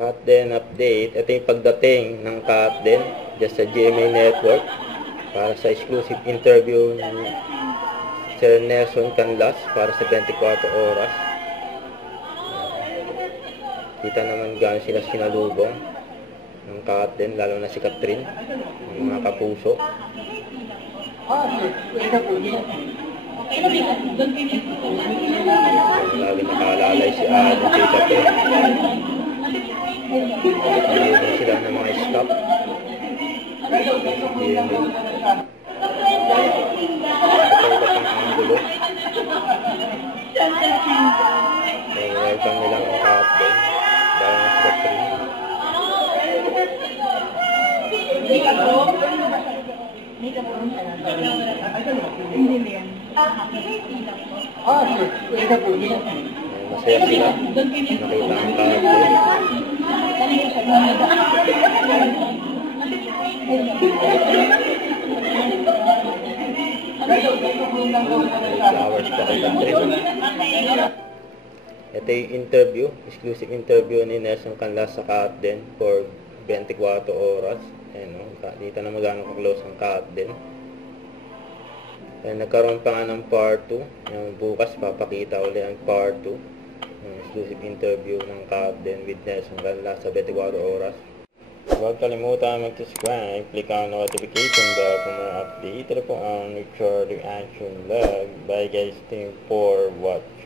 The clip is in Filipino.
Katden update. Ito yung pagdating ng Katden just sa GMA Network para sa exclusive interview ni Sir Nelson Canlas para sa 24 oras. Kita naman gaano sila sinalubong ng Katden, lalo na si Catherine, ng mga kapuso. Lagi nakalalay si Adam kay Catherine. Hindi sila ng mga stop. Ito pang angulo. Welcome nilang ang Katden. Dahil na si Catherine. Masaya sila. Nakita ang Katden. Flowers pa kay Catherine. Ito yung interview, exclusive interview ni Nelson Canlas sa Katden for 24 oras. Ayan, no? Dito na magano ka-close ang Katden. Nagkaroon pa nga ng part 2. Yung bukas papakita ulit ang part 2. Yung exclusive interview ng Katden with Nelson Canlas sa 24 oras. Huwag kalimutan mag-subscribe, click ang notification bell for more update. Ito po ang Richard Reaction Vlog. Bye guys, thank you for watching.